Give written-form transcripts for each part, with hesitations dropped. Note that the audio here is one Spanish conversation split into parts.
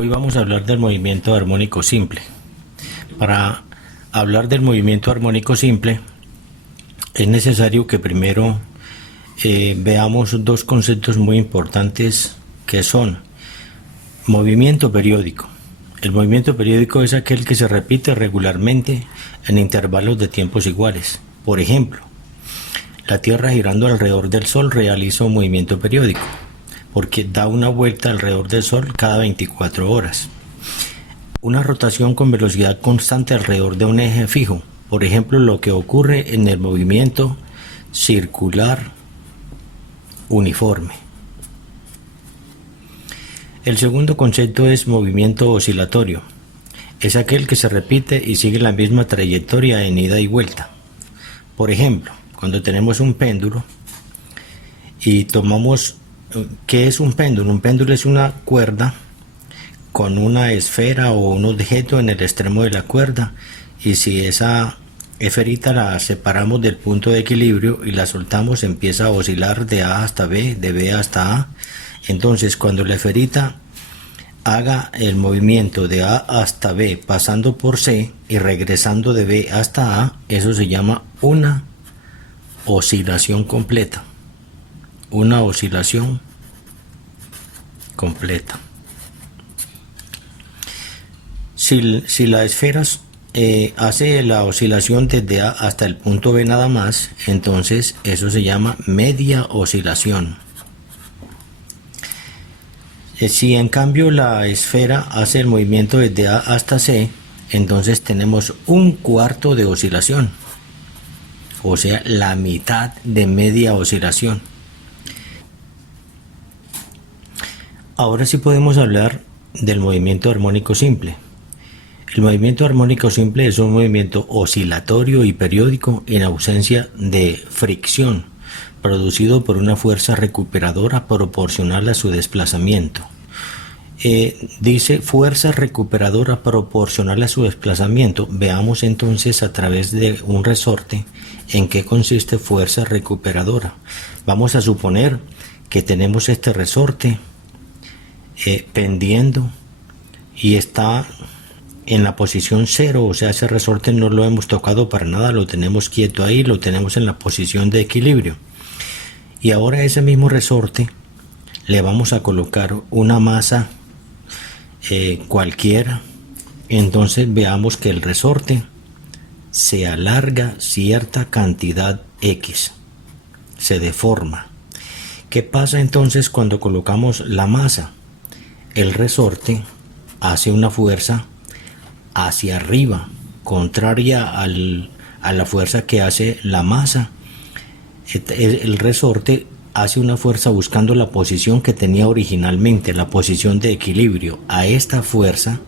Hoy vamos a hablar del movimiento armónico simple. Para hablar del movimiento armónico simple es necesario que primero veamos dos conceptos muy importantes que son movimiento periódico. El movimiento periódico es aquel que se repite regularmente en intervalos de tiempos iguales. Por ejemplo, la Tierra girando alrededor del Sol realiza un movimiento periódico porque da una vuelta alrededor del Sol cada 24 horas. Una rotación con velocidad constante alrededor de un eje fijo, por ejemplo, lo que ocurre en el movimiento circular uniforme. El segundo concepto es movimiento oscilatorio. Es aquel que se repite y sigue la misma trayectoria en ida y vuelta. Por ejemplo, cuando tenemos un péndulo y tomamos, ¿qué es un péndulo? Un péndulo es una cuerda con una esfera o un objeto en el extremo de la cuerda, y si esa esferita la separamos del punto de equilibrio y la soltamos, empieza a oscilar de A hasta B, de B hasta A. Entonces, cuando la esferita haga el movimiento de A hasta B pasando por C y regresando de B hasta A, eso se llama una oscilación completa. Una oscilación completa. Si la esfera hace la oscilación desde A hasta el punto B nada más, entonces eso se llama media oscilación. Si en cambio la esfera hace el movimiento desde A hasta C, entonces tenemos un cuarto de oscilación, o sea, la mitad de media oscilación. Ahora sí podemos hablar del movimiento armónico simple. El movimiento armónico simple es un movimiento oscilatorio y periódico en ausencia de fricción, producido por una fuerza recuperadora proporcional a su desplazamiento. Dice fuerza recuperadora proporcional a su desplazamiento. Veamos entonces a través de un resorte en qué consiste fuerza recuperadora. Vamos a suponer que tenemos este resorte pendiendo y está en la posición 0, o sea, ese resorte no lo hemos tocado para nada, lo tenemos quieto ahí, lo tenemos en la posición de equilibrio. Y ahora a ese mismo resorte le vamos a colocar una masa cualquiera. Entonces veamos que el resorte se alarga cierta cantidad X, se deforma. ¿Qué pasa entonces cuando colocamos la masa? El resorte hace una fuerza hacia arriba, contraria a la fuerza que hace la masa. El resorte hace una fuerza buscando la posición que tenía originalmente, la posición de equilibrio. A esta fuerza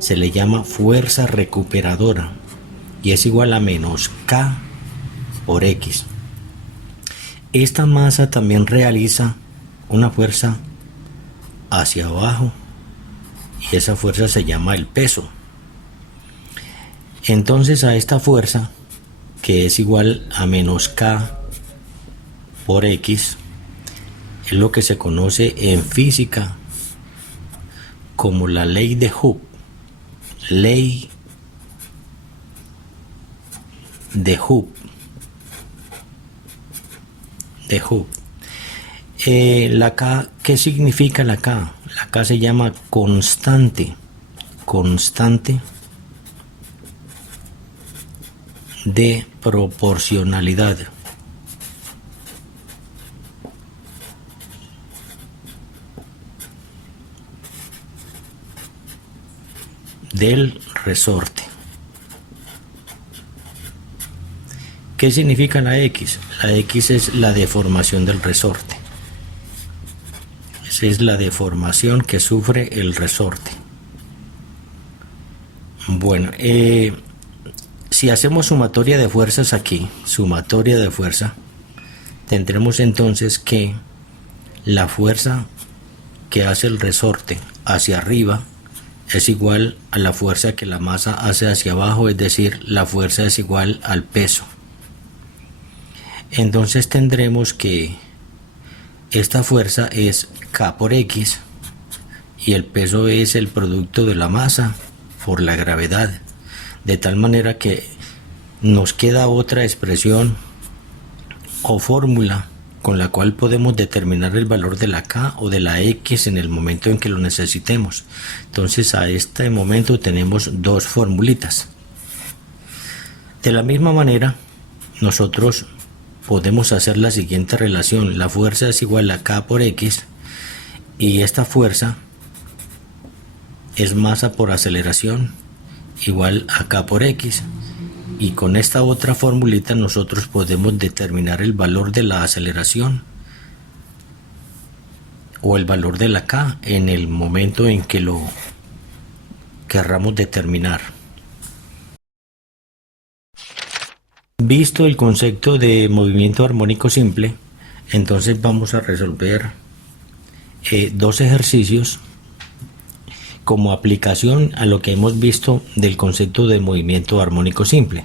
se le llama fuerza recuperadora y es igual a menos K por X. Esta masa también realiza una fuerza hacia abajo y esa fuerza se llama el peso. Entonces a esta fuerza, que es igual a menos K por X, es lo que se conoce en física como la ley de Hooke. Ley de Hooke. La K, ¿qué significa la K? La K se llama constante de proporcionalidad. Del resorte. ¿Qué significa la X? La X es la deformación del resorte. Esa es la deformación que sufre el resorte. Bueno, si hacemos sumatoria de fuerzas aquí, sumatoria de fuerza, tendremos entonces que la fuerza que hace el resorte hacia arriba es igual a la fuerza que la masa hace hacia abajo, es decir, la fuerza es igual al peso. Entonces tendremos que esta fuerza es K por X y el peso es el producto de la masa por la gravedad, de tal manera que nos queda otra expresión o fórmula con la cual podemos determinar el valor de la K o de la X en el momento en que lo necesitemos. Entonces a este momento tenemos dos formulitas. De la misma manera, nosotros podemos hacer la siguiente relación: la fuerza es igual a K por X, y esta fuerza es masa por aceleración igual a K por X, y con esta otra formulita nosotros podemos determinar el valor de la aceleración o el valor de la K en el momento en que lo querramos determinar. Visto el concepto de movimiento armónico simple, entonces vamos a resolver dos ejercicios como aplicación a lo que hemos visto del concepto de movimiento armónico simple.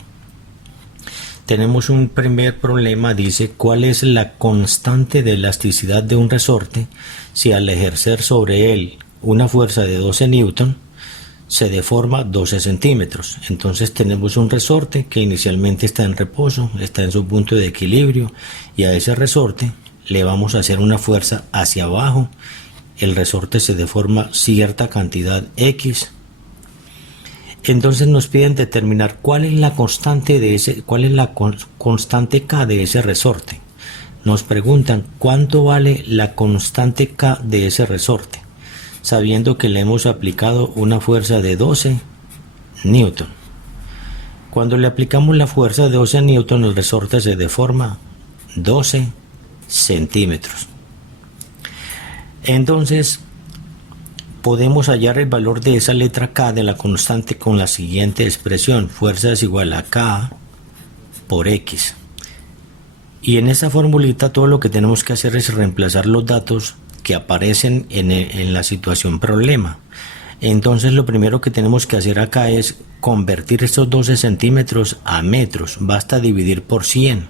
Tenemos un primer problema, dice: ¿cuál es la constante de elasticidad de un resorte si al ejercer sobre él una fuerza de 12 newton se deforma 12 centímetros? Entonces tenemos un resorte que inicialmente está en reposo, está en su punto de equilibrio, y a ese resorte le vamos a hacer una fuerza hacia abajo. El resorte se deforma cierta cantidad X. Entonces nos piden determinar cuál es la constante constante K de ese resorte. Nos preguntan cuánto vale la constante K de ese resorte, sabiendo que le hemos aplicado una fuerza de 12 newton. Cuando le aplicamos la fuerza de 12 newton, el resorte se deforma 12 centímetros. Entonces podemos hallar el valor de esa letra K de la constante con la siguiente expresión: fuerza es igual a K por X. Y en esa formulita todo lo que tenemos que hacer es reemplazar los datos que aparecen en la situación problema. Entonces lo primero que tenemos que hacer acá es convertir estos 12 centímetros a metros. Basta dividir por 100.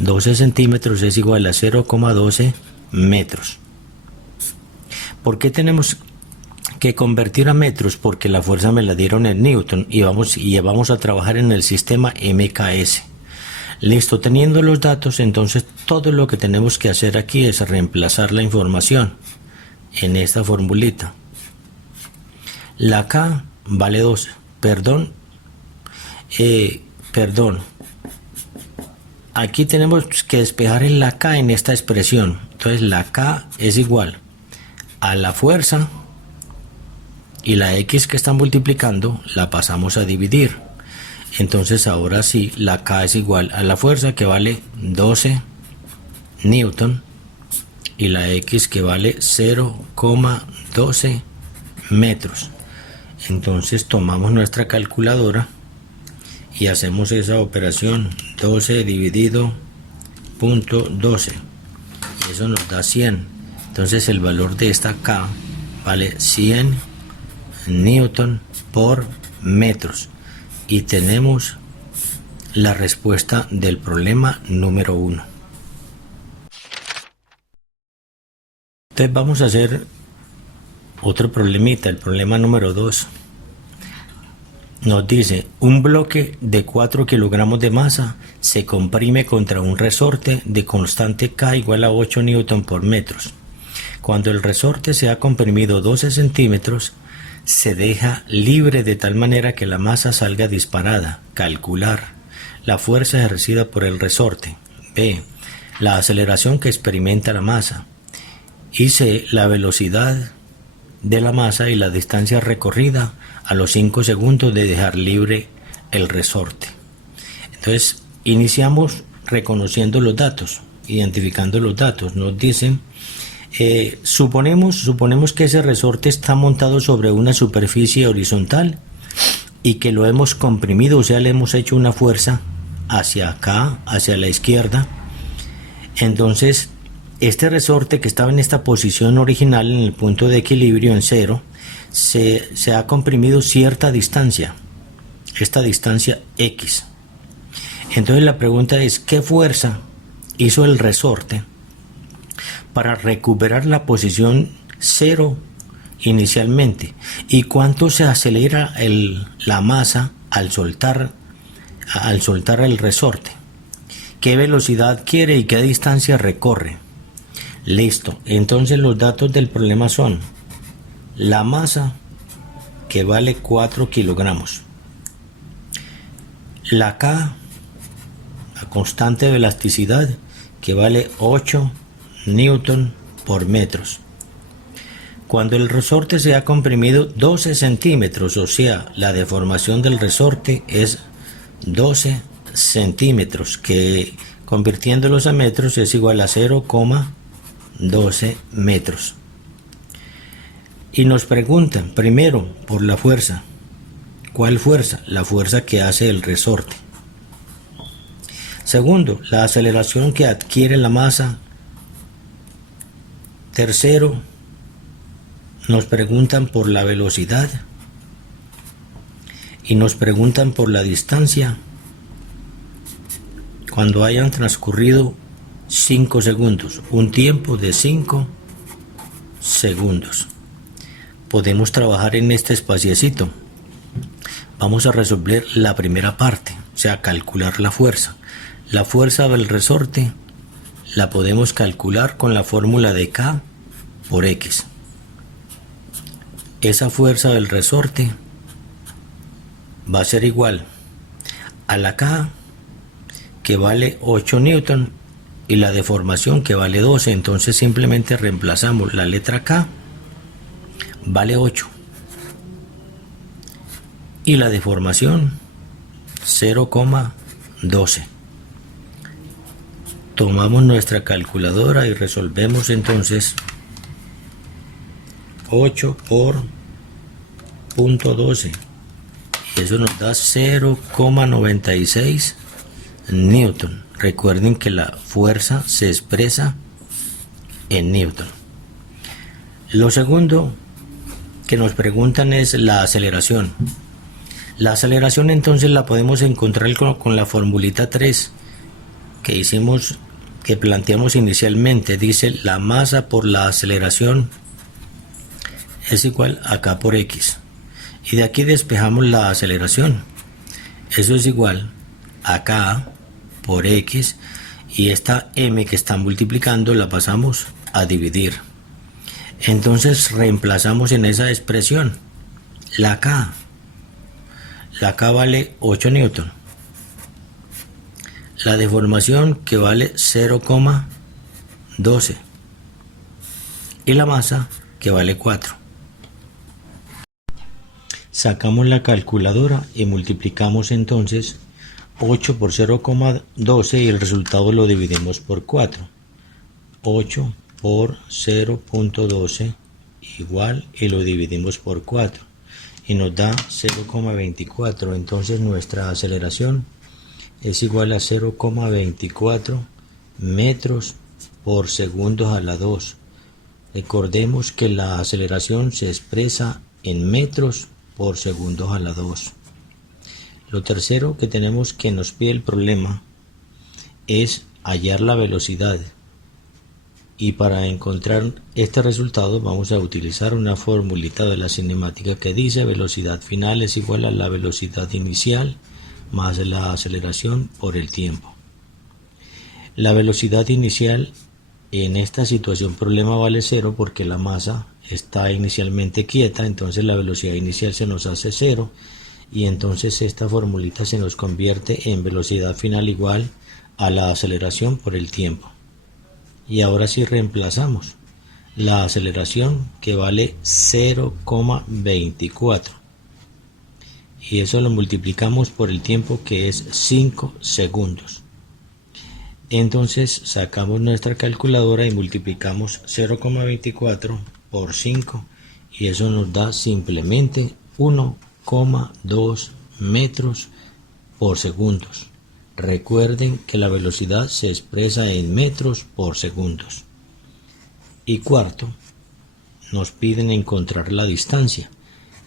12 centímetros es igual a 0,12 metros. ¿Por qué tenemos que convertir a metros? Porque la fuerza me la dieron en newton y vamos a trabajar en el sistema MKS. Listo, teniendo los datos, entonces todo lo que tenemos que hacer aquí es reemplazar la información en esta formulita. La K vale 12, aquí tenemos que despejar en la K en esta expresión. Entonces la K es igual a la fuerza, y la X que está multiplicando la pasamos a dividir. Entonces ahora sí, la K es igual a la fuerza, que vale 12 newton, y la X que vale 0,12 metros. Entonces tomamos nuestra calculadora y hacemos esa operación: 12 dividido .12, y eso nos da 100. Entonces el valor de esta K vale 100 newton por metros, y tenemos la respuesta del problema número 1. Entonces vamos a hacer otro problemita, el problema número 2. Nos dice: un bloque de 4 kilogramos de masa se comprime contra un resorte de constante K igual a 8 newton por metros. Cuando el resorte se ha comprimido 12 centímetros, se deja libre de tal manera que la masa salga disparada. Calcular la fuerza ejercida por el resorte. B. La aceleración que experimenta la masa. Y C. La velocidad de la masa y la distancia recorrida a los 5 segundos de dejar libre el resorte. Entonces iniciamos reconociendo los datos, identificando los datos. Nos dicen: suponemos que ese resorte está montado sobre una superficie horizontal y que lo hemos comprimido, o sea, le hemos hecho una fuerza hacia acá, hacia la izquierda. Entonces este resorte, que estaba en esta posición original, en el punto de equilibrio en 0, se ha comprimido cierta distancia, esta distancia X. Entonces la pregunta es: ¿qué fuerza hizo el resorte para recuperar la posición 0 inicialmente y cuánto se acelera la masa al soltar el resorte, qué velocidad quiere y qué distancia recorre. Listo, entonces los datos del problema son la masa, que vale 4 kilogramos, la K, la constante de elasticidad, que vale 8 newton por metros. Cuando el resorte se ha comprimido 12 centímetros, o sea, la deformación del resorte es 12 centímetros, que convirtiéndolos a metros es igual a 0,12 metros. Y nos preguntan primero por la fuerza. ¿Cuál fuerza? La fuerza que hace el resorte. Segundo, la aceleración que adquiere la masa. Tercero, nos preguntan por la velocidad. Y nos preguntan por la distancia cuando hayan transcurrido 5 segundos, un tiempo de 5 segundos. Podemos trabajar en este espaciecito. Vamos a resolver la primera parte, o sea, calcular la fuerza. La fuerza del resorte la podemos calcular con la fórmula de K por X. Esa fuerza del resorte va a ser igual a la K, que vale 8 newton, y la deformación, que vale 12. Entonces simplemente reemplazamos la letra K, vale 8, y la deformación 0,12. Tomamos nuestra calculadora y resolvemos entonces 8 por 0,12, y eso nos da 0,96 newton. Recuerden que la fuerza se expresa en newton. Lo segundo que nos preguntan es la aceleración. La aceleración entonces la podemos encontrar con la formulita 3 que planteamos inicialmente. Dice la masa por la aceleración es igual a K por X, y de aquí despejamos la aceleración. Eso es igual a K por X, y esta M que está multiplicando la pasamos a dividir. Entonces reemplazamos en esa expresión la K vale 8 newton, la deformación, que vale 0,12, y la masa, que vale 4. Sacamos la calculadora y multiplicamos entonces 8 por 0,12 y el resultado lo dividimos por 4. 8 por 0,12 igual, y lo dividimos por 4 y nos da 0,24. Entonces nuestra aceleración es igual a 0,24 metros por segundos a la 2. Recordemos que la aceleración se expresa en metros por segundos a la 2. Lo tercero que tenemos que nos pide el problema es hallar la velocidad, y para encontrar este resultado vamos a utilizar una formulita de la cinemática que dice velocidad final es igual a la velocidad inicial más la aceleración por el tiempo. La velocidad inicial en esta situación problema vale 0 porque la masa está inicialmente quieta, entonces la velocidad inicial se nos hace 0, y entonces esta formulita se nos convierte en velocidad final igual a la aceleración por el tiempo. Y ahora sí reemplazamos la aceleración, que vale 0,24, y eso lo multiplicamos por el tiempo, que es 5 segundos. Entonces sacamos nuestra calculadora y multiplicamos 0,24 por 5, y eso nos da simplemente 1,2 metros por segundos. Recuerden que la velocidad se expresa en metros por segundos. Y cuarto, nos piden encontrar la distancia,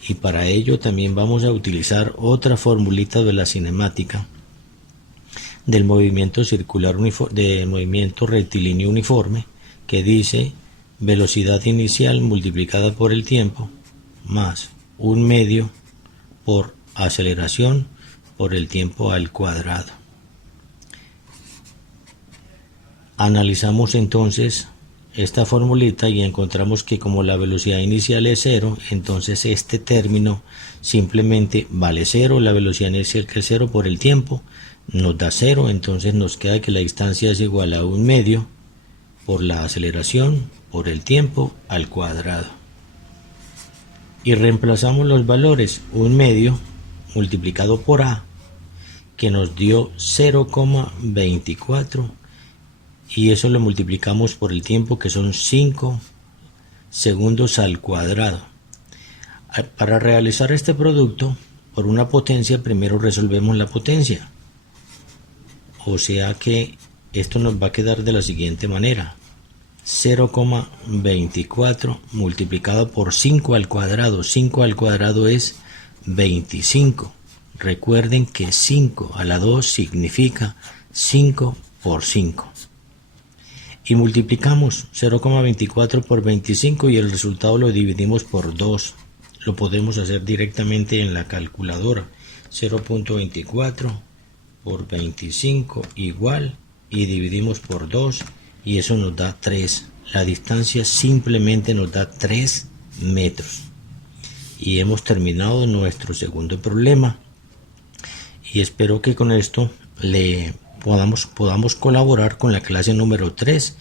y para ello también vamos a utilizar otra formulita de la cinemática del movimiento circular de movimiento rectilíneo uniforme, que dice velocidad inicial multiplicada por el tiempo más 1/2 por aceleración por el tiempo al cuadrado. Analizamos entonces esta formulita y encontramos que como la velocidad inicial es 0, entonces este término simplemente vale 0, la velocidad inicial que es 0 por el tiempo nos da 0, entonces nos queda que la distancia es igual a 1/2 por la aceleración por el tiempo al cuadrado. Y reemplazamos los valores, 1/2 multiplicado por a, que nos dio 0,24, y eso lo multiplicamos por el tiempo, que son 5 segundos al cuadrado. Para realizar este producto por una potencia, primero resolvemos la potencia. O sea que esto nos va a quedar de la siguiente manera: 0,24 multiplicado por 5 al cuadrado. 5 al cuadrado es 25. Recuerden que 5 a la 2 significa 5 por 5. Y multiplicamos 0,24 por 25 y el resultado lo dividimos por 2. Lo podemos hacer directamente en la calculadora. 0,24 por 25 igual, y dividimos por 2 y eso nos da 3. La distancia simplemente nos da 3 metros. Y hemos terminado nuestro segundo problema. Y espero que con esto podamos colaborar con la clase número 3.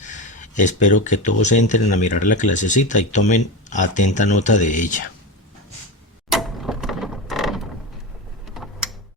Espero que todos entren a mirar la clasecita y tomen atenta nota de ella.